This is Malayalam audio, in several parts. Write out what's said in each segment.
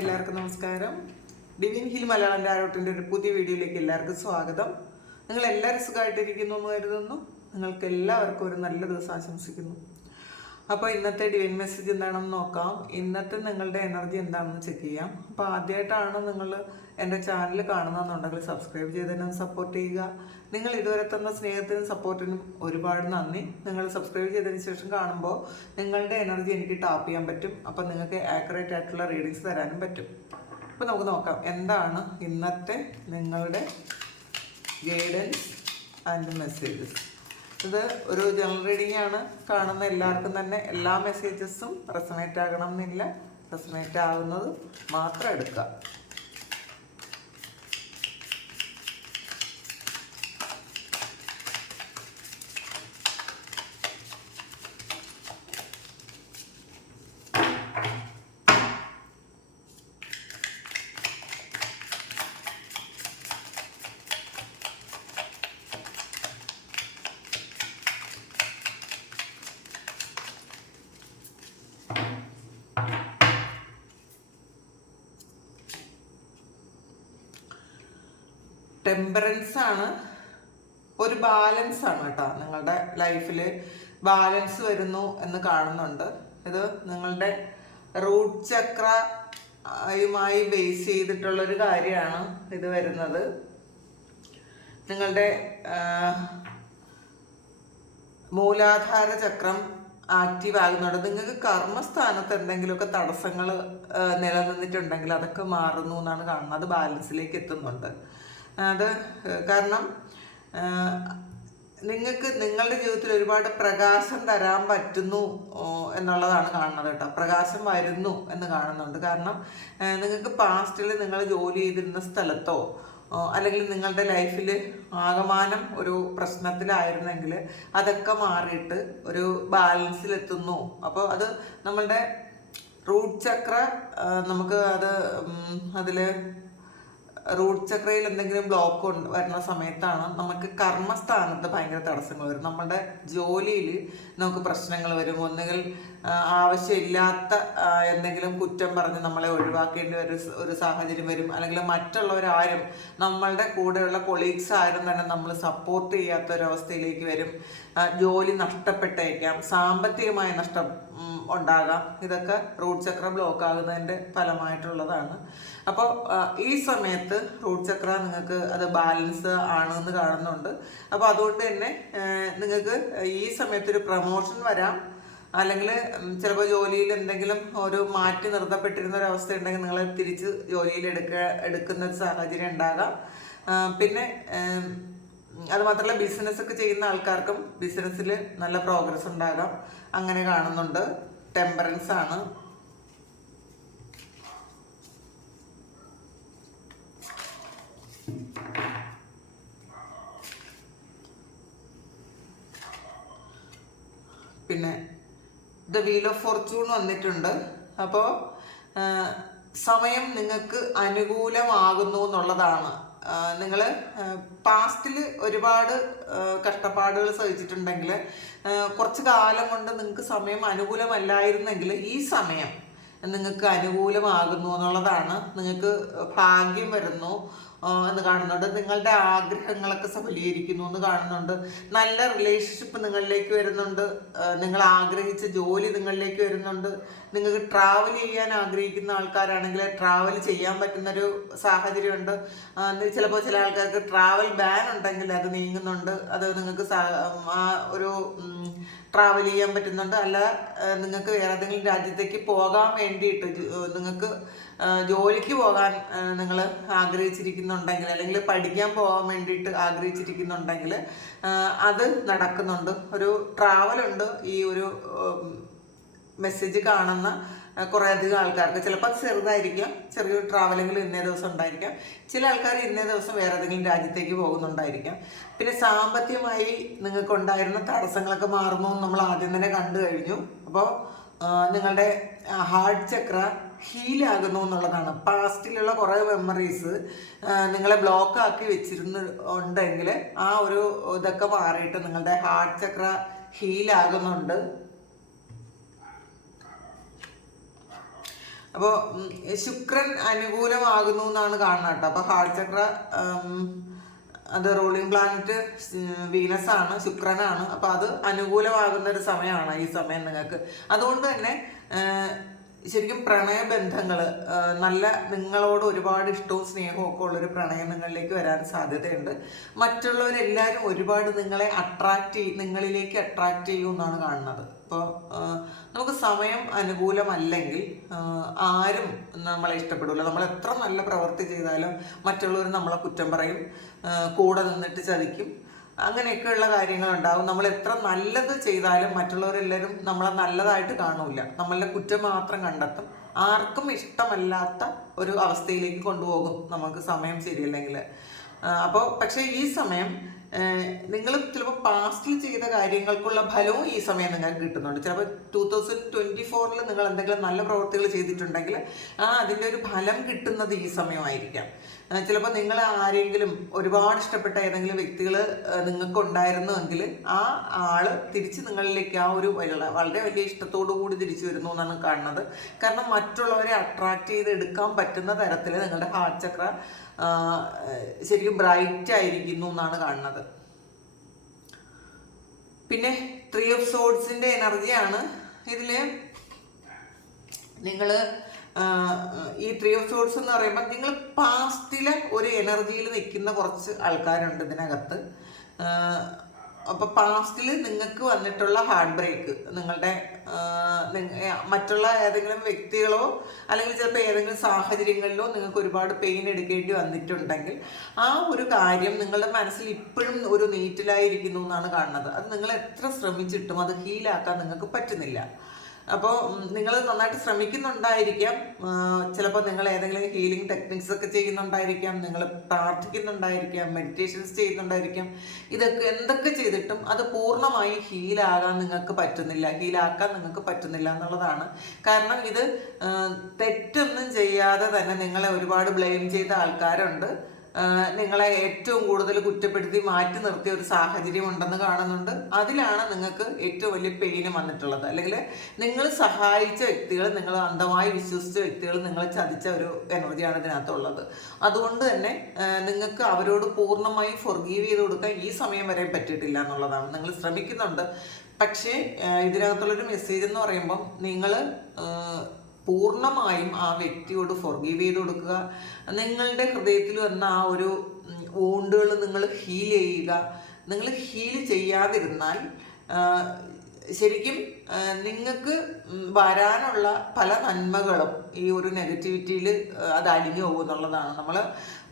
എല്ലാവർക്കും നമസ്കാരം. ഡിവിൻ ഹിൽ മലയാളം ഡയറക്ടറിന്റെ ഒരു പുതിയ വീഡിയോയിലേക്ക് എല്ലാവർക്കും സ്വാഗതം. നിങ്ങൾ എല്ലാവരും സുഖമായിട്ടിരിക്കുന്നു എന്ന് കരുതുന്നു. നിങ്ങൾക്ക് എല്ലാവർക്കും ഒരു നല്ല ദിവസം ആശംസിക്കുന്നു. അപ്പോൾ ഇന്നത്തെ ഡിവൈൻ മെസ്സേജ് എന്താണെന്ന് നോക്കാം. ഇന്നത്തെ നിങ്ങളുടെ എനർജി എന്താണെന്ന് ചെക്ക് ചെയ്യാം. അപ്പോൾ ആദ്യമായിട്ടാണ് നിങ്ങൾ എന്റെ ചാനൽ കാണുന്നതെന്നുണ്ടെങ്കിൽ സബ്സ്ക്രൈബ് ചെയ്ത് തന്നെ സപ്പോർട്ട് ചെയ്യുക. നിങ്ങൾ ഇതുവരെ തന്ന സ്നേഹത്തിനും സപ്പോർട്ടിനും ഒരുപാട് നന്ദി. നിങ്ങൾ സബ്സ്ക്രൈബ് ചെയ്തതിന് ശേഷം കാണുമ്പോൾ നിങ്ങളുടെ എനർജി എനിക്ക് ടാപ്പ് ചെയ്യാൻ പറ്റും. അപ്പോൾ നിങ്ങൾക്ക് ആക്യുറേറ്റ് ആയിട്ടുള്ള റീഡിങ്സ് തരാനും പറ്റും. അപ്പോൾ നമുക്ക് നോക്കാം. എന്താണ് ഇന്നത്തെ നിങ്ങളുടെ ഗൈഡൻസ് ആൻഡ് മെസ്സേജസ് ഇത് ഒരു ജനറൽ റീഡിംഗ് ആണ്. കാണുന്ന എല്ലാവർക്കും തന്നെ എല്ലാ മെസ്സേജസും റെസണേറ്റ് ആകണം എന്നില്ല. റെസണേറ്റ് ആകുന്നത് മാത്രം എടുക്കുക ടെമ്പറൻസ് ആണ് ഒരു ബാലൻസ് ആണ് കേട്ടോ. നിങ്ങളുടെ ലൈഫിൽ ബാലൻസ് വരുന്നു എന്ന് കാണുന്നുണ്ട്. ഇത് നിങ്ങളുടെ റൂട്ട് ചക്രയുമായി ബേസ് ചെയ്തിട്ടുള്ളൊരു കാര്യമാണ് ഇത് വരുന്നത്. നിങ്ങളുടെ മൂലാധാര ചക്രം ആക്റ്റീവ് ആകുന്നുണ്ട്. നിങ്ങൾക്ക് കർമ്മസ്ഥാനത്ത് എന്തെങ്കിലുമൊക്കെ തടസ്സങ്ങൾ നിലനിന്നിട്ടുണ്ടെങ്കിൽ അതൊക്കെ മാറുന്നു എന്നാണ് കാണുന്നത്. ബാലൻസിലേക്ക് എത്തുന്നുണ്ട്. അത് കാരണം നിങ്ങൾക്ക് നിങ്ങളുടെ ജീവിതത്തിൽ ഒരുപാട് പ്രകാശം തരാൻ പറ്റുന്നു എന്നുള്ളതാണ് കാണുന്നത് കേട്ടോ. പ്രകാശം വരുന്നു എന്ന് കാണുന്നുണ്ട്. കാരണം നിങ്ങൾക്ക് പാസ്റ്റിൽ നിങ്ങൾ ജോലി ചെയ്തിരുന്ന സ്ഥലത്തോ അല്ലെങ്കിൽ നിങ്ങളുടെ ലൈഫിൽ ആകമാനം ഒരു പ്രശ്നത്തിലായിരുന്നെങ്കിൽ അതൊക്കെ മാറിയിട്ട് ഒരു ബാലൻസിലെത്തുന്നു അപ്പോൾ അത് നമ്മളുടെ റൂട്ട് ചക്ര നമുക്ക് അത് അതിൽ റൂട്ട് ചക്രയിൽ എന്തെങ്കിലും ബ്ലോക്ക് വരുന്ന സമയത്താണ് നമുക്ക് കർമ്മസ്ഥാനത്ത് ഭയങ്കര തടസ്സങ്ങൾ വരും. നമ്മുടെ ജോലിയിൽ നമുക്ക് പ്രശ്നങ്ങൾ വരും. ഒന്നുകിൽ ആവശ്യമില്ലാത്ത എന്തെങ്കിലും കുറ്റം പറഞ്ഞ് നമ്മളെ ഒഴിവാക്കേണ്ടി ഒരു ഒരു സാഹചര്യം വരും. അല്ലെങ്കിൽ മറ്റുള്ളവരാരും നമ്മളുടെ കൂടെയുള്ള കൊളീഗ്സ് ആരും തന്നെ നമ്മൾ സപ്പോർട്ട് ചെയ്യാത്ത ഒരവസ്ഥയിലേക്ക് വരും. ജോലി നഷ്ടപ്പെട്ടേക്കാം. സാമ്പത്തികമായ നഷ്ടം ഉണ്ടാകാം. ഇതൊക്കെ റൂട്ട് ചക്ര ബ്ലോക്ക് ആകുന്നതിന്റെ ഫലമായിട്ടുള്ളതാണ്. അപ്പോൾ ഈ സമയത്ത് റൂട്ട് ചക്ര നിങ്ങൾക്ക് അത് ബാലൻസ് ആണെന്ന് കാണുന്നുണ്ട്. അപ്പോൾ അതുകൊണ്ട് തന്നെ നിങ്ങൾക്ക് ഈ സമയത്തൊരു പ്രൊമോഷൻ വരാം. അല്ലെങ്കിൽ ചിലപ്പോൾ ജോലിയിൽ എന്തെങ്കിലും ഒരു മാറ്റി നിർത്തപ്പെട്ടിരുന്ന ഒരു അവസ്ഥ ഉണ്ടെങ്കിൽ നിങ്ങൾ തിരിച്ച് ജോലിയിൽ എടുക്കുക എടുക്കുന്ന സാഹചര്യം ഉണ്ടാകാം. പിന്നെ ഉം, അത് മാത്രമല്ല ബിസിനസ് ഒക്കെ ചെയ്യുന്ന ആൾക്കാർക്കും ബിസിനസ്സിൽ നല്ല പ്രോഗ്രസ് ഉണ്ടാകാം. അങ്ങനെ കാണുന്നുണ്ട്. ടെമ്പറൻസ് ആണ്. പിന്നെ ദ വീൽ ഓഫ് ഫോർച്യൂൺ വന്നിട്ടുണ്ട്. അപ്പോൾ സമയം നിങ്ങൾക്ക് അനുകൂലമാകുന്നു എന്നുള്ളതാണ്. നിങ്ങൾ പാസ്റ്റിൽ ഒരുപാട് കഷ്ടപ്പാടുകൾ സഹിച്ചിട്ടുണ്ടെങ്കിൽ കുറച്ച് കാലം കൊണ്ട് നിങ്ങൾക്ക് സമയം അനുകൂലമല്ലായിരുന്നെങ്കിൽ ഈ സമയം നിങ്ങൾക്ക് അനുകൂലമാകുന്നു എന്നുള്ളതാണ്. നിങ്ങൾക്ക് ഭാഗ്യം വരുന്നു. എന്ന് കാണുന്നുണ്ട്. നിങ്ങളുടെ ആഗ്രഹങ്ങളൊക്കെ സഫലീകരിക്കുന്നു എന്ന് കാണുന്നുണ്ട്. നല്ല റിലേഷൻഷിപ്പ് നിങ്ങളിലേക്ക് വരുന്നുണ്ട്. നിങ്ങൾ ആഗ്രഹിച്ച ജോലി നിങ്ങളിലേക്ക് വരുന്നുണ്ട്. നിങ്ങൾക്ക് ട്രാവൽ ചെയ്യാൻ ആഗ്രഹിക്കുന്ന ആൾക്കാരാണെങ്കിൽ ട്രാവൽ ചെയ്യാൻ പറ്റുന്നൊരു സാഹചര്യമുണ്ട്. ചിലപ്പോൾ ചില ആൾക്കാർക്ക് ട്രാവൽ ബാൻ ഉണ്ടെങ്കിൽ അത് നീങ്ങുന്നുണ്ട്. അത് നിങ്ങൾക്ക് ഒരു ട്രാവൽ ചെയ്യാൻ പറ്റുന്നുണ്ട്. അല്ല നിങ്ങൾക്ക് വേറെ ഏതെങ്കിലും രാജ്യത്തേക്ക് പോകാൻ വേണ്ടിയിട്ട് നിങ്ങൾക്ക് ജോലിക്ക് പോകാൻ നിങ്ങൾ ആഗ്രഹിച്ചിരിക്കുന്നുണ്ടെങ്കിൽ അല്ലെങ്കിൽ പഠിക്കാൻ പോകാൻ വേണ്ടിയിട്ട് ആഗ്രഹിച്ചിരിക്കുന്നുണ്ടെങ്കിൽ അത് നടക്കുന്നുണ്ട്. ഒരു ട്രാവലുണ്ട് ഈ ഒരു മെസ്സേജ് കാണുന്ന കുറേ അധികം ആൾക്കാർക്ക്. ചിലപ്പോൾ ചെറുതായിരിക്കാം. ചെറിയൊരു ട്രാവലിങ്ങിൽ ഇന്നേ ദിവസം ഉണ്ടായിരിക്കാം. ചില ആൾക്കാർ ഇന്നേ ദിവസം വേറെ ഏതെങ്കിലും രാജ്യത്തേക്ക് പോകുന്നുണ്ടായിരിക്കാം. പിന്നെ സാമ്പത്തികമായി നിങ്ങൾക്ക് ഉണ്ടായിരുന്ന തടസ്സങ്ങളൊക്കെ മാറുന്നു നമ്മൾ ആദ്യം തന്നെ കണ്ടു കഴിഞ്ഞു. അപ്പോൾ നിങ്ങളുടെ ഹാർട്ട് ചക്ര ഹീലാകുന്നു എന്നുള്ളതാണ്. പാസ്റ്റിലുള്ള കുറേ മെമ്മറീസ് നിങ്ങളെ ബ്ലോക്ക് ആക്കി വെച്ചിരുന്നു ഉണ്ടെങ്കിൽ ആ ഒരു ഇതൊക്കെ മാറിയിട്ട് നിങ്ങളുടെ ഹാർട്ട് ചക്ര ഹീലാകുന്നുണ്ട് അപ്പോൾ ശുക്രൻ അനുകൂലമാകുന്നു എന്നാണ് കാണുന്നത് കേട്ടോ. അപ്പോൾ ഹാർട്ട് ചക്ര അത് റൂളിംഗ് പ്ലാനറ്റ് വീനസ് ആണ് ശുക്രനാണ്. അപ്പോൾ അത് അനുകൂലമാകുന്ന ഒരു സമയമാണ് ഈ സമയം നിങ്ങൾക്ക്. അതുകൊണ്ട് തന്നെ ശരിക്കും പ്രണയബന്ധങ്ങൾ നല്ല നിങ്ങളോട് ഒരുപാട് ഇഷ്ടവും സ്നേഹവും ഒക്കെ ഉള്ളൊരു പ്രണയം നിങ്ങളിലേക്ക് വരാൻ സാധ്യതയുണ്ട്. മറ്റുള്ളവരെല്ലാവരും ഒരുപാട് നിങ്ങളെ അട്രാക്റ്റ് ചെയ്യും നിങ്ങളിലേക്ക് അട്രാക്റ്റ് ചെയ്യും എന്നാണ് കാണുന്നത്. അപ്പോൾ നമുക്ക് സമയം അനുകൂലമല്ലെങ്കിൽ ആരും നമ്മളെ ഇഷ്ടപ്പെടില്ല നമ്മൾ എത്ര നല്ല പ്രവൃത്തി ചെയ്താലും മറ്റുള്ളവർ നമ്മളെ കുറ്റം പറയും കൂടെ നിന്നിട്ട് ചതിക്കും. അങ്ങനെയൊക്കെയുള്ള കാര്യങ്ങളുണ്ടാവും. നമ്മൾ എത്ര നല്ലത് ചെയ്താലും മറ്റുള്ളവരെല്ലാവരും നമ്മളെ നല്ലതായിട്ട് കാണൂല. നമ്മളുടെ കുറ്റം മാത്രം കണ്ടെത്തും. ആർക്കും ഇഷ്ടമല്ലാത്ത ഒരു അവസ്ഥയിലേക്ക് കൊണ്ടുപോകും നമുക്ക് സമയം ശരിയല്ലെങ്കിൽ. അപ്പോൾ പക്ഷേ ഈ സമയം നിങ്ങൾ ചിലപ്പോൾ പാസ്റ്റിൽ ചെയ്ത കാര്യങ്ങൾക്കുള്ള ഫലവും ഈ സമയം നിങ്ങൾക്ക് കിട്ടുന്നുണ്ട്. ചിലപ്പോൾ ടൂ തൗസൻഡ് ട്വന്റി ഫോറിൽ നിങ്ങൾ എന്തെങ്കിലും നല്ല പ്രവൃത്തികൾ ചെയ്തിട്ടുണ്ടെങ്കിൽ ആ അതിന്റെ ഒരു ഫലം കിട്ടുന്നത് ഈ സമയമായിരിക്കാം. ചിലപ്പോൾ നിങ്ങൾ ആരെങ്കിലും ഒരുപാട് ഇഷ്ടപ്പെട്ട ഏതെങ്കിലും വ്യക്തികൾ നിങ്ങൾക്ക് ഉണ്ടായിരുന്നുവെങ്കിൽ ആ ആൾ തിരിച്ച് നിങ്ങളിലേക്ക് ആ ഒരു വളരെ വലിയ ഇഷ്ടത്തോടു കൂടി തിരിച്ചു വരുന്നു എന്നാണ് കാണുന്നത്. കാരണം മറ്റുള്ളവരെ അട്രാക്ട് ചെയ്ത് എടുക്കാൻ പറ്റുന്ന തരത്തിൽ നിങ്ങളുടെ ഹാർട്ട് ചക്ര ശരിക്കും ബ്രൈറ്റ് ആയിരിക്കുന്നു എന്നാണ് കാണുന്നത്. പിന്നെ ത്രീ ഓഫ് സോഡ്സിന്റെ എനർജിയാണ് ഇതിൽ നിങ്ങൾ ഈ ത്രീ ഓഫ് സോഡ്സ് എന്ന് പറയുമ്പോൾ നിങ്ങൾ പാസ്റ്റിലെ ഒരു എനർജിയിൽ നിൽക്കുന്ന കുറച്ച് ആൾക്കാരുണ്ട് ഇതിനകത്ത്. അപ്പോൾ പാസ്റ്റിൽ നിങ്ങൾക്ക് വന്നിട്ടുള്ള ഹാർട്ട് ബ്രേക്ക് നിങ്ങളുടെ മറ്റുള്ള ഏതെങ്കിലും വ്യക്തികളോ അല്ലെങ്കിൽ ചിലപ്പോൾ ഏതെങ്കിലും സാഹചര്യങ്ങളിലോ നിങ്ങൾക്ക് ഒരുപാട് പെയിൻ എടുക്കേണ്ടി വന്നിട്ടുണ്ടെങ്കിൽ ആ ഒരു കാര്യം നിങ്ങളുടെ മനസ്സിൽ ഇപ്പോഴും ഒരു നീറ്റിലായിരിക്കുന്നു എന്നാണ് കാണുന്നത്. അത് നിങ്ങൾ എത്ര ശ്രമിച്ചിട്ടും അത് ഹീലാക്കാൻ നിങ്ങൾക്ക് പറ്റുന്നില്ല. അപ്പോൾ നിങ്ങൾ നന്നായിട്ട് ശ്രമിക്കുന്നുണ്ടായിരിക്കാം. ചിലപ്പോൾ നിങ്ങൾ ഏതെങ്കിലും ഹീലിംഗ് ടെക്നിക്സ് ഒക്കെ ചെയ്യുന്നുണ്ടായിരിക്കാം. നിങ്ങൾ പ്രാർത്ഥിക്കുന്നുണ്ടായിരിക്കാം മെഡിറ്റേഷൻസ് ചെയ്യുന്നുണ്ടായിരിക്കാം. ഇതൊക്കെ എന്തൊക്കെ ചെയ്തിട്ടും അത് പൂർണമായി ഹീലാകാൻ നിങ്ങൾക്ക് പറ്റുന്നില്ല. ഹീലാക്കാൻ നിങ്ങൾക്ക് പറ്റുന്നില്ല എന്നുള്ളതാണ്. കാരണം ഇത് തെറ്റൊന്നും ചെയ്യാതെ തന്നെ നിങ്ങളെ ഒരുപാട് ബ്ലെയിം ചെയ്ത ആൾക്കാരുണ്ട്. നിങ്ങളെ ഏറ്റവും കൂടുതൽ കുറ്റപ്പെടുത്തി മാറ്റി നിർത്തിയ ഒരു സാഹചര്യം ഉണ്ടെന്ന് കാണുന്നുണ്ട്. അതിലാണ് നിങ്ങൾക്ക് ഏറ്റവും വലിയ പെയിന് വന്നിട്ടുള്ളത്. അല്ലെങ്കിൽ നിങ്ങൾ സഹായിച്ച വ്യക്തികൾ നിങ്ങൾ അന്ധമായി വിശ്വസിച്ച വ്യക്തികൾ നിങ്ങളെ ചതിച്ച ഒരു എനർജിയാണ് ഇതിനകത്തുള്ളത്. അതുകൊണ്ട് തന്നെ നിങ്ങൾക്ക് അവരോട് പൂർണമായി ഫൊർഗീവ് ചെയ്ത് കൊടുക്കാൻ ഈ സമയം വരെ പറ്റിയിട്ടില്ല എന്നുള്ളതാണ്. നിങ്ങൾ ശ്രമിക്കുന്നുണ്ട്. പക്ഷേ ഇതിനകത്തുള്ളൊരു മെസ്സേജ് എന്ന് പറയുമ്പം നിങ്ങൾ പൂർണമായും ആ വ്യക്തിയോട് ഫൊർഗീവ് ചെയ്ത് കൊടുക്കുക. നിങ്ങളുടെ ഹൃദയത്തിൽ വന്ന ആ ഒരു വോണ്ടുകൾ നിങ്ങൾ ഹീൽ ചെയ്യുക. നിങ്ങൾ ഹീൽ ചെയ്യാതിരുന്നാൽ ശരിക്കും നിങ്ങൾക്ക് വരാനുള്ള പല നന്മകളും ഈ ഒരു നെഗറ്റിവിറ്റിയിൽ അത് അലിഞ്ഞു പോകും എന്നുള്ളതാണ്. നമ്മൾ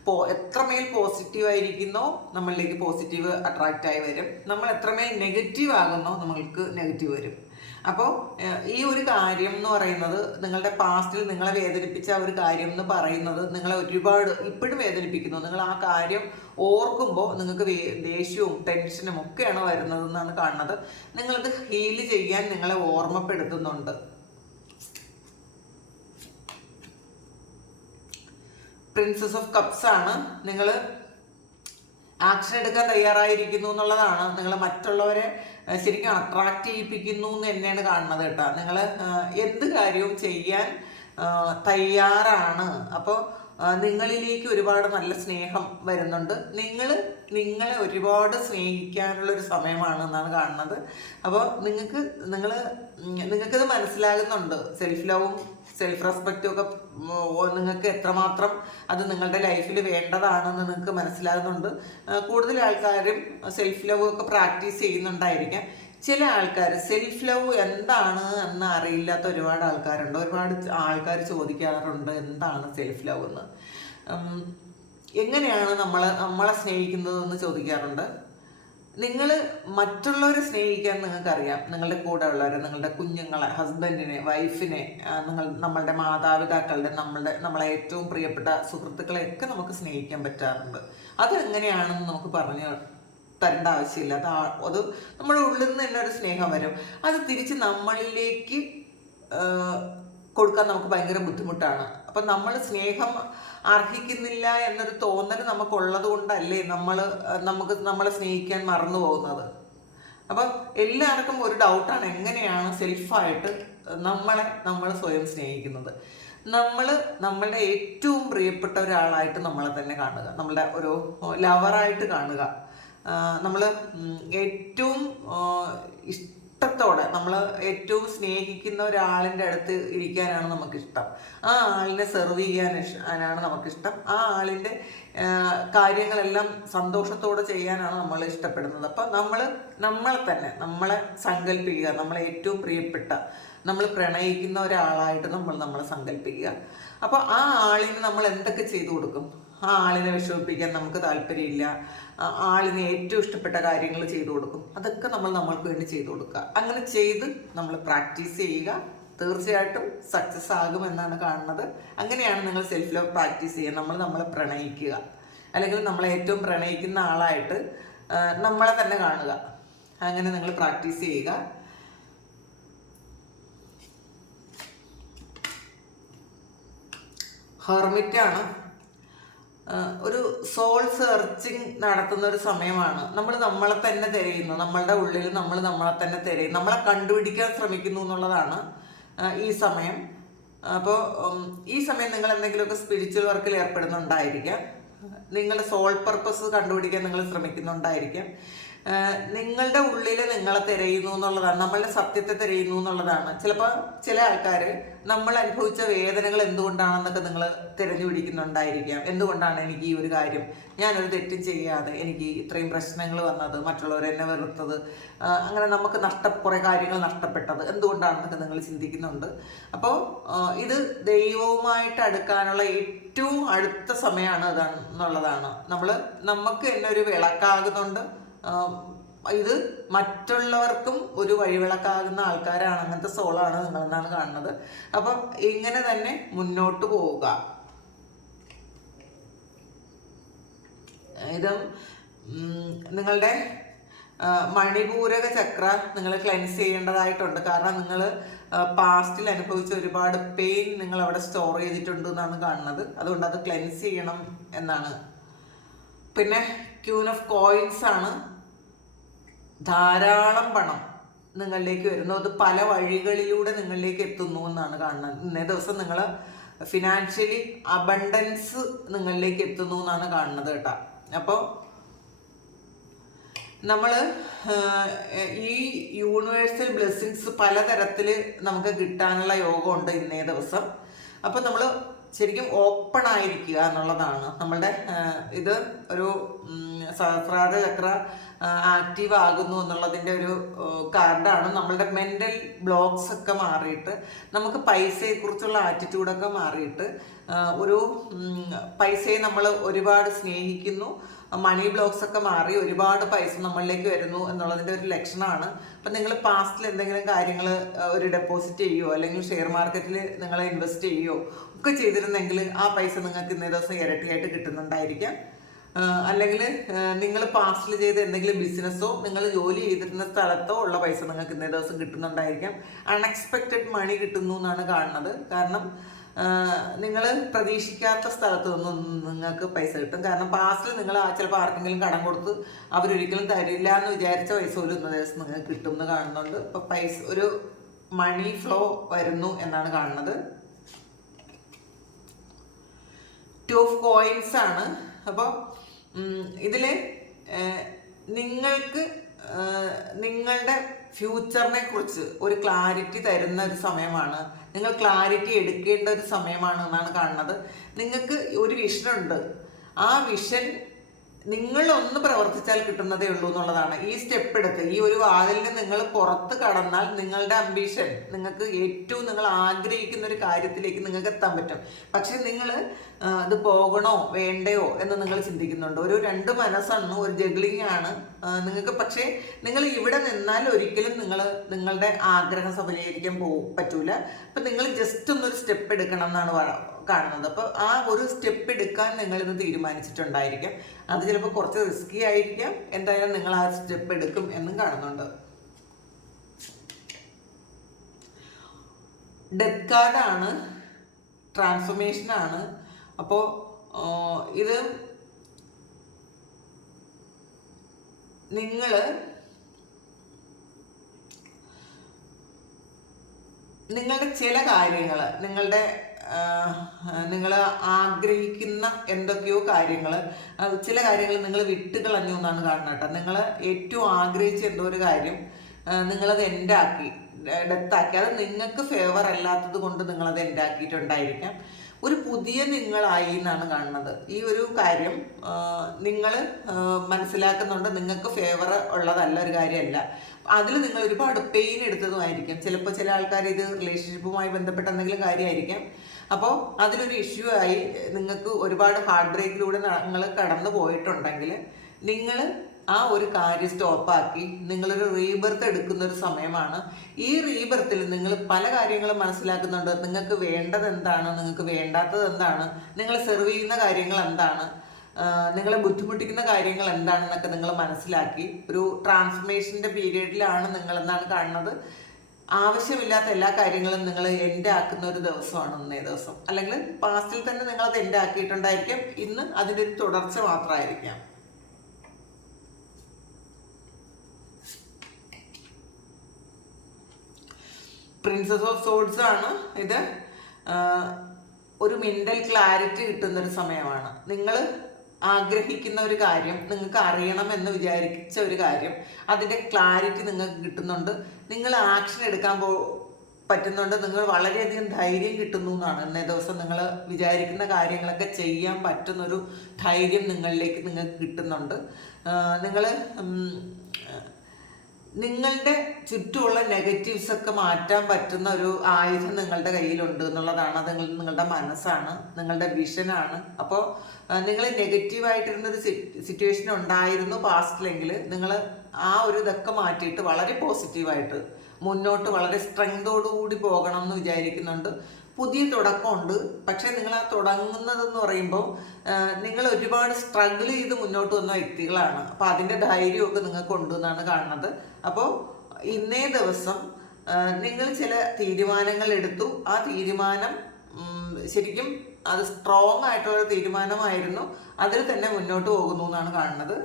പോ എത്രമേൽ പോസിറ്റീവ് ആയിരിക്കുന്നോ നമ്മളിലേക്ക് പോസിറ്റീവ് അട്രാക്റ്റ് ആയി വരും. നമ്മൾ എത്രമേൽ നെഗറ്റീവ് ആകുന്നോ നമ്മൾക്ക് നെഗറ്റീവ് വരും. അപ്പോൾ ഈ ഒരു കാര്യം എന്ന് പറയുന്നത് നിങ്ങളുടെ പാസ്റ്റിൽ നിങ്ങളെ വേദനിപ്പിച്ച ഒരു കാര്യം എന്ന് പറയുന്നത് നിങ്ങളെ ഒരുപാട് ഇപ്പോഴും വേദനിപ്പിക്കുന്നു. നിങ്ങൾ ആ കാര്യം ഓർക്കുമ്പോൾ നിങ്ങൾക്ക് ദേഷ്യവും ടെൻഷനും ഒക്കെയാണ് വരുന്നത് എന്നാണ് കാണുന്നത്. നിങ്ങൾക്ക് ഹീൽ ചെയ്യാൻ നിങ്ങളെ ഓർമ്മപ്പെടുത്തുന്നുണ്ട്. പ്രിൻസസ് ഓഫ് കപ്സ് ആണ്. നിങ്ങൾ ആക്ഷൻ എടുക്കാൻ തയ്യാറായിരിക്കുന്നു എന്നുള്ളതാണ്. നിങ്ങൾ മറ്റുള്ളവരെ ശരിക്കും അട്രാക്റ്റ് ചെയ്യിപ്പിക്കുന്നു എന്ന് തന്നെയാണ് കാണുന്നത് കേട്ടോ. നിങ്ങൾ എന്ത് കാര്യവും ചെയ്യാൻ തയ്യാറാണ്. അപ്പോൾ നിങ്ങളിലേക്ക് ഒരുപാട് നല്ല സ്നേഹം വരുന്നുണ്ട്. നിങ്ങൾ നിങ്ങളെ ഒരുപാട് സ്നേഹിക്കാനുള്ള ഒരു സമയമാണ് എന്നാണ് കാണുന്നത്. അപ്പോൾ നിങ്ങൾക്ക് നിങ്ങൾ നിങ്ങൾക്കത് മനസ്സിലാകുന്നുണ്ട്. സെൽഫ് ലവും സെൽഫ് റെസ്പെക്റ്റും ഒക്കെ നിങ്ങൾക്ക് എത്രമാത്രം അത് നിങ്ങളുടെ ലൈഫിൽ വേണ്ടതാണെന്ന് നിങ്ങൾക്ക് മനസ്സിലാകുന്നുണ്ട്. കൂടുതൽ ആൾക്കാരും സെൽഫ് ലവ് ഒക്കെ പ്രാക്ടീസ് ചെയ്യുന്നുണ്ടായിരിക്കാം. ചില ആൾക്കാർ സെൽഫ് ലവ് എന്താണ് എന്ന് അറിയില്ലാത്ത ഒരുപാട് ആൾക്കാരുണ്ട്. ഒരുപാട് ആൾക്കാർ ചോദിക്കാറുണ്ട് എന്താണ് സെൽഫ് ലവ് എന്ന്. എങ്ങനെയാണ് നമ്മൾ നമ്മളെ സ്നേഹിക്കുന്നതെന്ന് ചോദിക്കാറുണ്ട്. നിങ്ങൾ മറ്റുള്ളവരെ സ്നേഹിക്കാൻ നിങ്ങൾക്കറിയാം. നിങ്ങളുടെ കൂടെ ഉള്ളവരെ നിങ്ങളുടെ കുഞ്ഞുങ്ങളെ ഹസ്ബൻഡിനെ വൈഫിനെ നിങ്ങൾ നമ്മളുടെ മാതാപിതാക്കളുടെ നമ്മളുടെ നമ്മളെ ഏറ്റവും പ്രിയപ്പെട്ട സുഹൃത്തുക്കളെ ഒക്കെ നമുക്ക് സ്നേഹിക്കാൻ പറ്റാറുണ്ട്. അത് എങ്ങനെയാണെന്ന് നമുക്ക് പറഞ്ഞു തരേണ്ട ആവശ്യമില്ല. അത് അത് നമ്മുടെ ഉള്ളിൽ നിന്ന് തന്നെ ഒരു സ്നേഹം വരും. അത് തിരിച്ച് നമ്മളിലേക്ക് കൊടുക്കാൻ നമുക്ക് ഭയങ്കര ബുദ്ധിമുട്ടാണ്. അപ്പം നമ്മൾ സ്നേഹം അർഹിക്കുന്നില്ല എന്നൊരു തോന്നൽ നമുക്കുള്ളത് കൊണ്ടല്ലേ നമ്മൾ നമുക്ക് നമ്മളെ സ്നേഹിക്കാൻ മറന്നു പോകുന്നത്. അപ്പം എല്ലാവർക്കും ഒരു ഡൗട്ടാണ് എങ്ങനെയാണ് സെൽഫായിട്ട് നമ്മളെ നമ്മൾ സ്വയം സ്നേഹിക്കുന്നത്. നമ്മൾ നമ്മളുടെ ഏറ്റവും പ്രിയപ്പെട്ട ഒരാളായിട്ട് നമ്മളെ തന്നെ കാണുക. നമ്മളുടെ ഒരു ലവറായിട്ട് കാണുക. നമ്മൾ ഏറ്റവും ആ, ഇഷ്ടത്തോടെ നമ്മൾ ഏറ്റവും സ്നേഹിക്കുന്ന ഒരാളിന്റെ അടുത്ത് ഇരിക്കാനാണ് നമുക്കിഷ്ടം. ആ ആളിനെ സെർവ് ചെയ്യാനാണ് നമുക്കിഷ്ടം. ആ ആളിന്റെ കാര്യങ്ങളെല്ലാം സന്തോഷത്തോടെ ചെയ്യാനാണ് നമ്മൾ ഇഷ്ടപ്പെടുന്നത്. അപ്പം നമ്മൾ നമ്മളെ തന്നെ നമ്മളെ സങ്കല്പിക്കുക നമ്മളെ ഏറ്റവും പ്രിയപ്പെട്ട നമ്മൾ പ്രണയിക്കുന്ന ഒരാളായിട്ട് നമ്മൾ നമ്മളെ സങ്കല്പിക്കുക. അപ്പോൾ ആ ആളിന് നമ്മൾ എന്തൊക്കെ ചെയ്തു കൊടുക്കും? ആ ആളിനെ വിഷമിപ്പിക്കാൻ നമുക്ക് താല്പര്യമില്ല. ആളിന് ഏറ്റവും ഇഷ്ടപ്പെട്ട കാര്യങ്ങൾ ചെയ്തു കൊടുക്കും. അതൊക്കെ നമ്മൾ നമ്മൾക്ക് വേണ്ടി ചെയ്തു കൊടുക്കുക. അങ്ങനെ ചെയ്ത് നമ്മൾ പ്രാക്ടീസ് ചെയ്യുക. തീർച്ചയായിട്ടും സക്സസ് ആകുമെന്നാണ് കാണുന്നത്. അങ്ങനെയാണ് നിങ്ങൾ സെൽഫ് ലവ് പ്രാക്ടീസ് ചെയ്യുക. നമ്മൾ നമ്മളെ പ്രണയിക്കുക. അല്ലെങ്കിൽ നമ്മളെ ഏറ്റവും പ്രണയിക്കുന്ന ആളായിട്ട് നമ്മളെ തന്നെ കാണുക. അങ്ങനെ നിങ്ങൾ പ്രാക്ടീസ് ചെയ്യുക. ഹെർമിറ്റാണ് ഒരു സോൾ സെർച്ചിങ് നടത്തുന്ന ഒരു സമയമാണ്. നമ്മൾ നമ്മളെ തന്നെ തിരയുന്നു. നമ്മളുടെ ഉള്ളിൽ നമ്മൾ നമ്മളെ തന്നെ തിരയും നമ്മളെ കണ്ടുപിടിക്കാൻ ശ്രമിക്കുന്നു എന്നുള്ളതാണ് ഈ സമയം. അപ്പോൾ ഈ സമയം നിങ്ങൾ എന്തെങ്കിലുമൊക്കെ സ്പിരിച്വൽ വർക്കിൽ ഏർപ്പെടുന്നുണ്ടായിരിക്കാം. നിങ്ങളുടെ സോൾ പർപ്പസ് കണ്ടുപിടിക്കാൻ നിങ്ങൾ ശ്രമിക്കുന്നുണ്ടായിരിക്കാം. നിങ്ങളുടെ ഉള്ളിൽ നിങ്ങളെ തിരയുന്നു എന്നുള്ളതാണ് നമ്മളുടെ സത്യത്തെ തിരയുന്നു എന്നുള്ളതാണ്. ചിലപ്പോൾ ചില ആൾക്കാർ നമ്മൾ അനുഭവിച്ച വേദനകൾ എന്തുകൊണ്ടാണെന്നൊക്കെ നിങ്ങൾ തിരഞ്ഞു പിടിക്കുന്നുണ്ടായിരിക്കാം. എന്തുകൊണ്ടാണ് എനിക്ക് ഈ ഒരു കാര്യം? ഞാനൊരു തെറ്റും ചെയ്യാതെ എനിക്ക് ഇത്രയും പ്രശ്നങ്ങൾ വന്നത് മറ്റുള്ളവർ എന്നെ വെറുത്തത് അങ്ങനെ നമുക്ക് നഷ്ട കുറേ കാര്യങ്ങൾ നഷ്ടപ്പെട്ടത് എന്തുകൊണ്ടാണെന്നൊക്കെ നിങ്ങൾ ചിന്തിക്കുന്നുണ്ട്. അപ്പോൾ ഇത് ദൈവവുമായിട്ട് അടുക്കാനുള്ള ഏറ്റവും അടുത്ത സമയമാണ് അതാണ് എന്നുള്ളതാണ് നമ്മൾ നമുക്ക് തന്നെ ഒരു വിളക്കാകുന്നുണ്ട്. ഇത് മറ്റുള്ളവർക്കും ഒരു വഴിവിളക്കാകുന്ന ആൾക്കാരാണ്. അങ്ങനത്തെ സോളാണ് നിങ്ങളെന്നാണ് കാണുന്നത്. അപ്പം ഇങ്ങനെ തന്നെ മുന്നോട്ട് പോവുക. ഇത് നിങ്ങളുടെ മണിപൂരക ചക്ര നിങ്ങൾ ക്ലെൻസ് ചെയ്യേണ്ടതായിട്ടുണ്ട്. കാരണം നിങ്ങൾ പാസ്റ്റിൽ അനുഭവിച്ച ഒരുപാട് പെയിൻ നിങ്ങൾ അവിടെ സ്റ്റോർ ചെയ്തിട്ടുണ്ട് എന്നാണ് കാണുന്നത്. അതുകൊണ്ട് അത് ക്ലെൻസ് ചെയ്യണം എന്നാണ്. പിന്നെ ക്യൂൻ ഓഫ് കോയിൻസ് ആണ്. ധാരാളം പണം നിങ്ങളിലേക്ക് വരുന്നു. അത് പല വഴികളിലൂടെ നിങ്ങളിലേക്ക് എത്തുന്നു എന്നാണ് കാണുന്നത്. ഇന്നേ ദിവസം നിങ്ങൾ ഫിനാൻഷ്യലി അബണ്ടൻസ് നിങ്ങളിലേക്ക് എത്തുന്നു എന്നാണ് കാണുന്നത് കേട്ടോ. അപ്പോൾ നമ്മൾ ഈ യൂണിവേഴ്സൽ ബ്ലെസ്സിങ്സ് പലതരത്തിൽ നമുക്ക് കിട്ടാനുള്ള യോഗമുണ്ട് ഇന്നേ ദിവസം. അപ്പോൾ നമ്മൾ ശരിക്കും ഓപ്പൺ ആയിരിക്കുക എന്നുള്ളതാണ്. നമ്മളുടെ ഇത് ഒരു സഹസ്രാര ചക്ര ആക്റ്റീവ് ആകുന്നു എന്നുള്ളതിന്റെ ഒരു കാർഡാണ് നമ്മളുടെ മെന്റൽ ബ്ലോക്സ് ഒക്കെ മാറിയിട്ട് നമുക്ക് പൈസയെക്കുറിച്ചുള്ള ആറ്റിറ്റ്യൂഡൊക്കെ മാറിയിട്ട് ഒരു പൈസയെ നമ്മൾ ഒരുപാട് സ്നേഹിക്കുന്നു. മണി ബ്ലോക്സ് ഒക്കെ മാറി ഒരുപാട് പൈസ നമ്മളിലേക്ക് വരുന്നു എന്നുള്ളതിന്റെ ഒരു ലക്ഷണമാണ്. അപ്പം നിങ്ങൾ പാസ്റ്റിൽ എന്തെങ്കിലും കാര്യങ്ങൾ ഒരു ഡെപ്പോസിറ്റ് ചെയ്യുമോ അല്ലെങ്കിൽ ഷെയർ മാർക്കറ്റിൽ നിങ്ങൾ ഇൻവെസ്റ്റ് ചെയ്യുമോ ഒക്കെ ചെയ്തിരുന്നെങ്കിൽ ആ പൈസ നിങ്ങൾക്ക് ഇന്നേ ദിവസം ഇരട്ടിയായിട്ട് കിട്ടുന്നുണ്ടായിരിക്കാം. അല്ലെങ്കിൽ നിങ്ങൾ പാസ്റ്റിൽ ചെയ്ത എന്തെങ്കിലും ബിസിനസ്സോ നിങ്ങൾ ജോലി ചെയ്തിരുന്ന സ്ഥലത്തോ ഉള്ള പൈസ നിങ്ങൾക്ക് ഇന്നേ ദിവസം കിട്ടുന്നുണ്ടായിരിക്കാം. അൺഎക്സ്പെക്റ്റഡ് മണി കിട്ടുന്നു എന്നാണ് കാണുന്നത്. കാരണം നിങ്ങൾ പ്രതീക്ഷിക്കാത്ത സ്ഥലത്ത് നിന്നും നിങ്ങൾക്ക് പൈസ കിട്ടും. കാരണം പാസ്റ്റിൽ നിങ്ങൾ ചിലപ്പോൾ ആർക്കെങ്കിലും കടം കൊടുത്ത് അവരൊരിക്കലും തരില്ല എന്ന് വിചാരിച്ച പൈസ പോലും ഇന്ന ദിവസം നിങ്ങൾക്ക് കിട്ടും എന്ന് കാണുന്നുണ്ട്. അപ്പോൾ പൈസ ഒരു മണി ഫ്ലോ വരുന്നു എന്നാണ് കാണുന്നത്. ടു ഓഫ് കോയിൻസ് ആണ്. അപ്പോൾ ഇതിൽ നിങ്ങൾക്ക് നിങ്ങളുടെ ഫ്യൂച്ചറിനെ കുറിച്ച് ഒരു ക്ലാരിറ്റി തരുന്ന ഒരു സമയമാണ്. നിങ്ങൾ ക്ലാരിറ്റി എടുക്കേണ്ട ഒരു സമയമാണ് എന്നാണ് കാണുന്നത്. നിങ്ങൾക്ക് ഒരു വിഷനുണ്ട്. ആ വിഷൻ നിങ്ങൾ ഒന്ന് പ്രവർത്തിച്ചാൽ കിട്ടുന്നതേ ഉള്ളൂ എന്നുള്ളതാണ്. ഈ സ്റ്റെപ്പ് എടുക്കുക ഈ ഒരു വാതിലിന് നിങ്ങൾ പുറത്ത് കടന്നാൽ നിങ്ങളുടെ അംബീഷൻ നിങ്ങൾക്ക് ഏറ്റവും നിങ്ങൾ ആഗ്രഹിക്കുന്ന ഒരു കാര്യത്തിലേക്ക് നിങ്ങൾക്ക് എത്താൻ പറ്റും. പക്ഷെ നിങ്ങൾ ഇത് പോകണോ വേണ്ടയോ എന്ന് നിങ്ങൾ ചിന്തിക്കുന്നുണ്ട്. ഒരു രണ്ട് മനസ്സാണ് ഒരു ജഗ്ലിംഗ് ആണ് നിങ്ങൾക്ക് പക്ഷേ നിങ്ങൾ ഇവിടെ നിന്നാൽ ഒരിക്കലും നിങ്ങൾ നിങ്ങളുടെ ആഗ്രഹം സഫലീകരിക്കാൻ പറ്റൂല. അപ്പം നിങ്ങൾ ജസ്റ്റ് ഒന്നൊരു സ്റ്റെപ്പ് എടുക്കണം എന്നാണ് കാണുന്നത്. അപ്പോൾ ആ ഒരു സ്റ്റെപ്പ് എടുക്കാൻ നിങ്ങൾ ഇന്ന് തീരുമാനിച്ചിട്ടുണ്ടായിരിക്കാം. അത് ചിലപ്പോൾ കുറച്ച് റിസ്കി ആയിരിക്കാം. എന്തായാലും നിങ്ങൾ ആ സ്റ്റെപ്പ് എടുക്കും എന്നും കാണുന്നുണ്ട്. ഡെത്ത് കാർഡാണ് ട്രാൻസ്ഫോർമേഷൻ ആണ്. അപ്പോൾ ഇത് നിങ്ങൾ നിങ്ങളുടെ ചില കാര്യങ്ങൾ നിങ്ങളുടെ നിങ്ങൾ ആഗ്രഹിക്കുന്ന എന്തൊക്കെയോ കാര്യങ്ങൾ ചില കാര്യങ്ങൾ നിങ്ങൾ വിട്ടുകളഞ്ഞു എന്നാണ് കാണുന്നത് കേട്ടോ. നിങ്ങൾ ഏറ്റവും ആഗ്രഹിച്ച എന്തോ ഒരു കാര്യം നിങ്ങളത് എൻഡാക്കി ഡെത്താക്കി അത് നിങ്ങൾക്ക് ഫേവർ അല്ലാത്തത് കൊണ്ട് നിങ്ങളത് എൻഡാക്കിയിട്ടുണ്ടായിരിക്കാം ഒരു പുതിയ നിങ്ങളായി എന്നാണ് കാണുന്നത്. ഈ ഒരു കാര്യം നിങ്ങൾ മനസ്സിലാക്കുന്നുണ്ട് നിങ്ങൾക്ക് ഫേവർ ഉള്ളതല്ല ഒരു കാര്യമല്ല. അതിൽ നിങ്ങൾ ഒരുപാട് പെയിൻ എടുത്തതുമായിരിക്കും. ചിലപ്പോൾ ചില ആൾക്കാർ ഇത് റിലേഷൻഷിപ്പുമായി ബന്ധപ്പെട്ട എന്തെങ്കിലും കാര്യമായിരിക്കാം. അപ്പോൾ അതിലൊരു ഇഷ്യൂ ആയി നിങ്ങൾക്ക് ഒരുപാട് ഹാർഡ് ബ്രേക്കിലൂടെ നിങ്ങൾ കടന്നു പോയിട്ടുണ്ടെങ്കിൽ നിങ്ങൾ ആ ഒരു കാര്യം സ്റ്റോപ്പാക്കി നിങ്ങളൊരു റീബർത്ത് എടുക്കുന്ന ഒരു സമയമാണ്. ഈ റീബർത്തിൽ നിങ്ങൾ പല കാര്യങ്ങളും മനസ്സിലാക്കുന്നുണ്ട്. നിങ്ങൾക്ക് വേണ്ടത് എന്താണ് നിങ്ങൾക്ക് വേണ്ടാത്തത് എന്താണ് നിങ്ങൾ സെർവ് ചെയ്യുന്ന കാര്യങ്ങൾ എന്താണ്? നിങ്ങളെ ബുദ്ധിമുട്ടിക്കുന്ന കാര്യങ്ങൾ എന്താണെന്നൊക്കെ നിങ്ങൾ മനസ്സിലാക്കി. ഒരു ട്രാൻസ്ഫർമേഷന്റെ പീരീഡിലാണ് നിങ്ങൾ എന്നാണ് കാണുന്നത്. ആവശ്യമില്ലാത്ത എല്ലാ കാര്യങ്ങളും നിങ്ങൾ എന്റെ ആക്കുന്ന ഒരു ദിവസമാണ് ഇന്നേ ദിവസം. അല്ലെങ്കിൽ പാസ്റ്റിൽ തന്നെ നിങ്ങൾ അത് എന്റെ ആക്കിയിട്ടുണ്ടായിരിക്കും ഇന്ന് അതിന്റെ ഒരു തുടർച്ച മാത്രമായിരിക്കാം. പ്രിൻസസ് ഓഫ് സോഡ്സ് ആണ് ഇത്. ഒരു മെന്റൽ ക്ലാരിറ്റി കിട്ടുന്നൊരു സമയമാണ്. നിങ്ങൾ ആഗ്രഹിക്കുന്ന ഒരു കാര്യം നിങ്ങൾക്ക് അറിയണം എന്ന് വിചാരിച്ച ഒരു കാര്യം അതിന്റെ ക്ലാരിറ്റി നിങ്ങൾക്ക് കിട്ടുന്നുണ്ട്. നിങ്ങൾ ആക്ഷൻ എടുക്കാൻ പോ പറ്റുന്നുണ്ട്. നിങ്ങൾ വളരെയധികം ധൈര്യം കിട്ടുന്നു എന്നാണ്. ഇന്നേ ദിവസം നിങ്ങൾ വിചാരിക്കുന്ന കാര്യങ്ങളൊക്കെ ചെയ്യാൻ പറ്റുന്നൊരു ധൈര്യം നിങ്ങളിലേക്ക് നിങ്ങൾക്ക് കിട്ടുന്നുണ്ട്. നിങ്ങൾ നിങ്ങളുടെ ചുറ്റുമുള്ള നെഗറ്റീവ്സ് ഒക്കെ മാറ്റാൻ പറ്റുന്ന ഒരു ആയുധം നിങ്ങളുടെ കയ്യിലുണ്ട് എന്നുള്ളതാണ്. അത് നിങ്ങളുടെ മനസ്സാണ് നിങ്ങളുടെ വിഷനാണ് അപ്പോൾ നിങ്ങൾ നെഗറ്റീവായിട്ടിരുന്നൊരു സിറ്റുവേഷൻ ഉണ്ടായിരുന്നു പാസ്റ്റിലെങ്കിൽ നിങ്ങൾ ആ ഒരു ഇതൊക്കെ മാറ്റിയിട്ട് വളരെ പോസിറ്റീവായിട്ട് മുന്നോട്ട് വളരെ സ്ട്രെങ്തോടുകൂടി പോകണം എന്ന് വിചാരിക്കുന്നുണ്ട്. പുതിയ തുടക്കമുണ്ട്. പക്ഷേ നിങ്ങൾ ആ തുടങ്ങുന്നതെന്ന് പറയുമ്പോൾ നിങ്ങൾ ഒരുപാട് സ്ട്രഗിൾ ചെയ്ത് മുന്നോട്ട് വന്ന വ്യക്തികളാണ്. അപ്പോൾ അതിന്റെ ധൈര്യമൊക്കെ നിങ്ങൾക്ക് ഉണ്ടെന്നാണ് കാണുന്നത്. അപ്പോൾ ഇന്നേ ദിവസം നിങ്ങൾ ചില തീരുമാനങ്ങൾ എടുത്തു. ആ തീരുമാനം ശരിക്കും അത് സ്ട്രോങ് ആയിട്ടുള്ള തീരുമാനമായിരുന്നു. അതിൽ തന്നെ മുന്നോട്ട് പോകുന്നു എന്നാണ് കാണുന്നത്.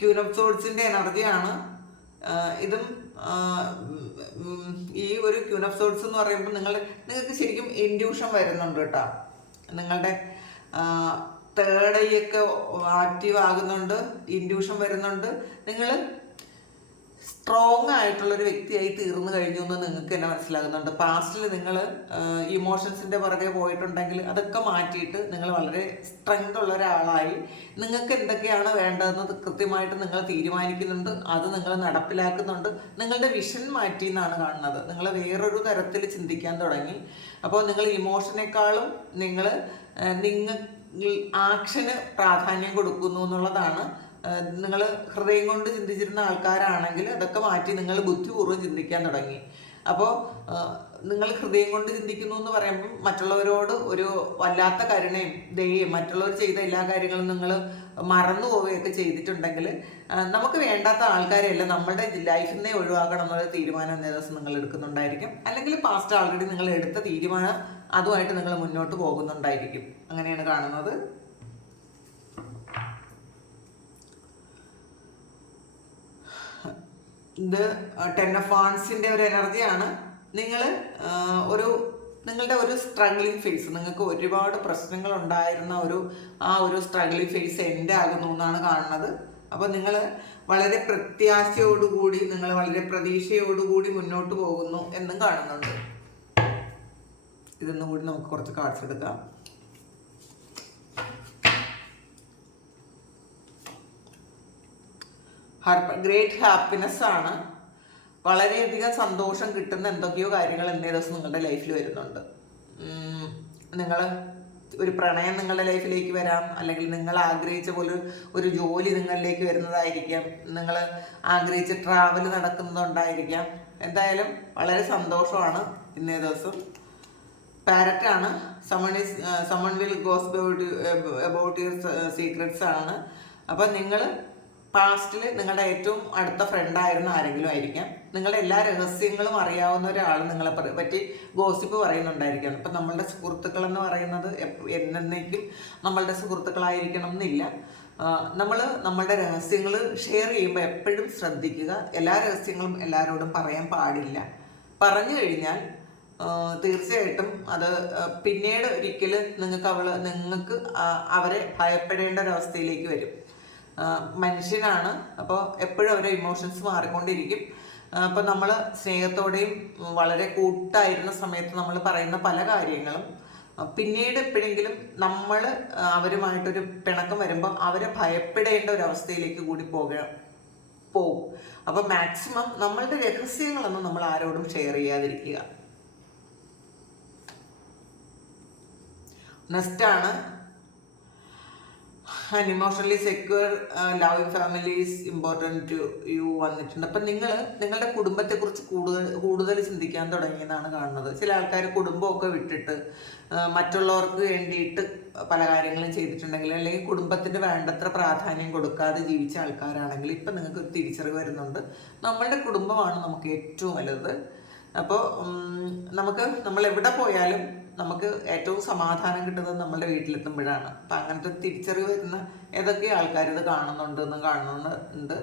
ക്യൂൻ ഓഫ് സോൾസിന്റെ എനർജിയാണ്. ഇതും ഈ ഒരു ക്യൂൻ ഓഫ് സോൾസ് എന്ന് പറയുമ്പോൾ നിങ്ങൾ നിങ്ങൾക്ക് ശരിക്കും ഇൻഡ്യൂഷൻ വരുന്നുണ്ട് കേട്ടോ. നിങ്ങളുടെ തേർഡ് ഐ ഒക്കെ ആക്റ്റീവ് ആകുന്നുണ്ട് ഇൻഡ്യൂഷൻ വരുന്നുണ്ട്. നിങ്ങൾ സ്ട്രോങ് ആയിട്ടുള്ള ഒരു വ്യക്തിയായി തീർന്നു കഴിഞ്ഞു എന്ന് നിങ്ങൾക്ക് തന്നെ മനസ്സിലാകുന്നുണ്ട്. പാസ്റ്റിൽ നിങ്ങൾ ഇമോഷൻസിന്റെ പുറകെ പോയിട്ടുണ്ടെങ്കിൽ അതൊക്കെ മാറ്റിയിട്ട് നിങ്ങൾ വളരെ സ്ട്രെങ്ത് ഉള്ള ഒരാളായി നിങ്ങൾക്ക് എന്തൊക്കെയാണ് വേണ്ടതെന്ന് കൃത്യമായിട്ട് നിങ്ങൾ തീരുമാനിക്കുന്നുണ്ട്. അത് നിങ്ങൾ നടപ്പിലാക്കുന്നുണ്ട്. നിങ്ങളുടെ വിഷൻ മാറ്റി എന്നാണ് കാണുന്നത്. നിങ്ങൾ വേറൊരു തരത്തിൽ ചിന്തിക്കാൻ തുടങ്ങി. അപ്പോൾ നിങ്ങൾ ഇമോഷനേക്കാളും നിങ്ങൾ നിങ്ങൾ ആക്ഷന് പ്രാധാന്യം കൊടുക്കുന്നു എന്നുള്ളതാണ് നിങ്ങൾ ഹൃദയം കൊണ്ട് ചിന്തിച്ചിരുന്ന ആൾക്കാരാണെങ്കിൽ അതൊക്കെ മാറ്റി നിങ്ങൾ ബുദ്ധിപൂർവം ചിന്തിക്കാൻ തുടങ്ങി. അപ്പോൾ നിങ്ങൾ ഹൃദയം കൊണ്ട് ചിന്തിക്കുന്നു എന്ന് പറയുമ്പോൾ മറ്റുള്ളവരോട് ഒരു വല്ലാത്ത കരുണയും ദയയും മറ്റുള്ളവർ ചെയ്ത എല്ലാ കാര്യങ്ങളും നിങ്ങൾ മറന്നു പോവുകയൊക്കെ ചെയ്തിട്ടുണ്ടെങ്കിൽ നമുക്ക് വേണ്ടാത്ത ആൾക്കാരെയല്ല നമ്മുടെ ലൈഫിൽ നിന്നേ ഒഴിവാക്കണം എന്നുള്ള തീരുമാനം അന്നേ ദിവസം നിങ്ങൾ എടുക്കുന്നുണ്ടായിരിക്കും. അല്ലെങ്കിൽ പാസ്റ്റ് ആൾറെഡി നിങ്ങൾ എടുത്ത തീരുമാനം അതുമായിട്ട് നിങ്ങൾ മുന്നോട്ട് പോകുന്നുണ്ടായിരിക്കും. അങ്ങനെയാണ് കാണുന്നത്. ഇത് ടെൻ ഓഫ് വാൺസിന്റെ ഒരു എനർജിയാണ്. നിങ്ങൾ ഒരു നിങ്ങളുടെ ഒരു സ്ട്രഗ്ലിംഗ് ഫേസ് നിങ്ങൾക്ക് ഒരുപാട് പ്രശ്നങ്ങൾ ഉണ്ടായിരുന്ന ഒരു ആ ഒരു സ്ട്രഗ്ലിംഗ് ഫേസ് എന്റെ ആകുന്നു എന്നാണ് കാണുന്നത്. അപ്പോൾ നിങ്ങൾ വളരെ പ്രത്യാശയോടുകൂടി നിങ്ങൾ വളരെ പ്രതീക്ഷയോടുകൂടി മുന്നോട്ട് പോകുന്നു എന്നും കാണുന്നുണ്ട്. ഇതൊന്നും കൂടി നമുക്ക് കുറച്ച് കാർഡ്സ് എടുക്കാം. ഗ്രേറ്റ് ഹാപ്പിനെസ് ആണ്. വളരെയധികം സന്തോഷം കിട്ടുന്ന എന്തൊക്കെയോ കാര്യങ്ങൾ എന്തേ ദിവസം നിങ്ങളുടെ ലൈഫിൽ വരുന്നുണ്ട്. നിങ്ങൾ ഒരു പ്രണയം നിങ്ങളുടെ ലൈഫിലേക്ക് വരാം. അല്ലെങ്കിൽ നിങ്ങൾ ആഗ്രഹിച്ച പോലെ ഒരു ജോലി നിങ്ങളിലേക്ക് വരുന്നതായിരിക്കാം. നിങ്ങൾ ആഗ്രഹിച്ച ട്രാവൽ നടക്കുന്നതുണ്ടായിരിക്കാം. എന്തായാലും വളരെ സന്തോഷമാണ് ഇന്നേ ദിവസം. പാരറ്റാണ് someone is someone will goes about your secrets ആണ്. അപ്പം നിങ്ങൾ പാസ്റ്റിൽ നിങ്ങളുടെ ഏറ്റവും അടുത്ത ഫ്രണ്ട് ഫ്രണ്ടായിരുന്ന ആരെങ്കിലും ആയിരിക്കാം. നിങ്ങളുടെ എല്ലാ രഹസ്യങ്ങളും അറിയാവുന്ന ഒരാൾ നിങ്ങളെ പറ്റി- ഗോസിപ്പ് പറയുന്നുണ്ടായിരിക്കാം അപ്പം നമ്മളുടെ സുഹൃത്തുക്കൾ എന്ന് പറയുന്നത് എന്നേക്കും നമ്മളുടെ സുഹൃത്തുക്കളായിരിക്കണം എന്നില്ല. നമ്മൾ നമ്മളുടെ രഹസ്യങ്ങൾ ഷെയർ ചെയ്യുമ്പോൾ എപ്പോഴും ശ്രദ്ധിക്കുക. എല്ലാ രഹസ്യങ്ങളും എല്ലാവരോടും പറയാൻ പാടില്ല. പറഞ്ഞു കഴിഞ്ഞാൽ തീർച്ചയായിട്ടും അത് പിന്നീട് ഒരിക്കലും നിങ്ങൾക്ക് അവൾ നിങ്ങൾക്ക് അവരെ ഭയപ്പെടേണ്ട ഒരവസ്ഥയിലേക്ക് വരും. മനുഷ്യനാണ്. അപ്പോൾ എപ്പോഴും അവരുടെ ഇമോഷൻസ് മാറിക്കൊണ്ടിരിക്കും. അപ്പോൾ നമ്മൾ സ്നേഹത്തോടെയും വളരെ കൂട്ടായിരുന്ന സമയത്ത് നമ്മൾ പറയുന്ന പല കാര്യങ്ങളും പിന്നീട് എപ്പോഴെങ്കിലും നമ്മൾ അവരുമായിട്ടൊരു പിണക്കം വരുമ്പോൾ അവരെ ഭയപ്പെടേണ്ട ഒരു അവസ്ഥയിലേക്ക് കൂടി പോക പോകും അപ്പോൾ മാക്സിമം നമ്മളുടെ രഹസ്യങ്ങളൊന്നും നമ്മൾ ആരോടും ഷെയർ ചെയ്യാതിരിക്കുക. നെക്സ്റ്റ് ആണ് and emotionally secure loving families important to you വന്നിട്ടുണ്ട്. അപ്പം നിങ്ങൾ നിങ്ങളുടെ കുടുംബത്തെക്കുറിച്ച് കൂടുതൽ കൂടുതൽ ചിന്തിക്കാൻ തുടങ്ങിയെന്നാണ് കാണുന്നത്. ചില ആൾക്കാർ കുടുംബമൊക്കെ വിട്ടിട്ട് മറ്റുള്ളവർക്ക് വേണ്ടിയിട്ട് പല കാര്യങ്ങളും ചെയ്തിട്ടുണ്ടെങ്കിൽ അല്ലെങ്കിൽ കുടുംബത്തിന് വേണ്ടത്ര പ്രാധാന്യം കൊടുക്കാതെ ജീവിച്ച ആൾക്കാരാണെങ്കിൽ ഇപ്പം നിങ്ങൾക്ക് തിരിച്ചറിവ് വരുന്നുണ്ട്. നമ്മളുടെ കുടുംബമാണ് നമുക്ക് ഏറ്റവും വലുത്. അപ്പോൾ നമുക്ക് നമ്മൾ എവിടെ പോയാലും നമുക്ക് ഏറ്റവും സമാധാനം കിട്ടുന്നത് നമ്മുടെ വീട്ടിലെത്തുമ്പോഴാണ്. അപ്പം അങ്ങനത്തെ തിരിച്ചറിവ് വരുന്ന ഏതൊക്കെ ആൾക്കാർ ഇത് കാണുന്നുണ്ട് എന്ന് കാണുന്നുണ്ട്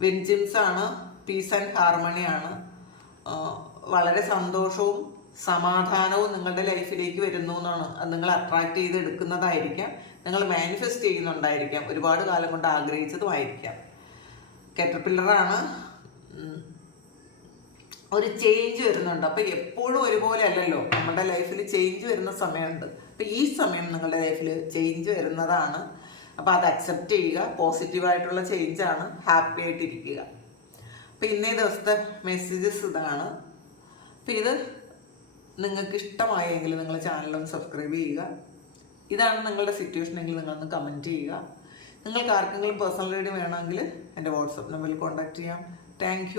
വെഞ്ചിൻസ് ആണ് പീസ് ആൻഡ് ഹാർമണിയാണ് വളരെ സന്തോഷവും സമാധാനവും നിങ്ങളുടെ ലൈഫിലേക്ക് വരുന്നു എന്നാണ്. അത് നിങ്ങൾ അട്രാക്ട് ചെയ്ത് എടുക്കുന്നതായിരിക്കാം. നിങ്ങൾ മാനിഫെസ്റ്റ് ചെയ്യുന്നുണ്ടായിരിക്കാം. ഒരുപാട് കാലം കൊണ്ട് ആഗ്രഹിച്ചതുമായിരിക്കാം. കാറ്റർപില്ലറാണ് ഒരു ചേഞ്ച് വരുന്നുണ്ട്. അപ്പൊ എപ്പോഴും ഒരുപോലെ അല്ലല്ലോ? നമ്മുടെ ലൈഫിൽ ചേഞ്ച് വരുന്ന സമയമുണ്ട്. അപ്പൊ ഈ സമയം നിങ്ങളുടെ ലൈഫിൽ ചേഞ്ച് വരുന്നതാണ്. അപ്പൊ അത് അക്സെപ്റ്റ് ചെയ്യുക. പോസിറ്റീവായിട്ടുള്ള ചേഞ്ച് ആണ്. ഹാപ്പി ആയിട്ടിരിക്കുക. അപ്പൊ ഇന്നേ ദിവസത്തെ മെസ്സേജസ് ഇതാണ്. അപ്പൊ ഇത് നിങ്ങൾക്ക് ഇഷ്ടമായെങ്കിൽ നിങ്ങൾ ചാനലൊന്ന് സബ്സ്ക്രൈബ് ചെയ്യുക. ഇതാണ് നിങ്ങളുടെ സിറ്റുവേഷൻ എങ്കിൽ നിങ്ങളൊന്ന് കമന്റ് ചെയ്യുക. നിങ്ങൾക്ക് ആർക്കെങ്കിലും പേഴ്സണൽ റീഡിങ് വേണമെങ്കിൽ എന്റെ വാട്സപ്പ് നമ്പറിൽ കോൺടാക്റ്റ് ചെയ്യാം. താങ്ക്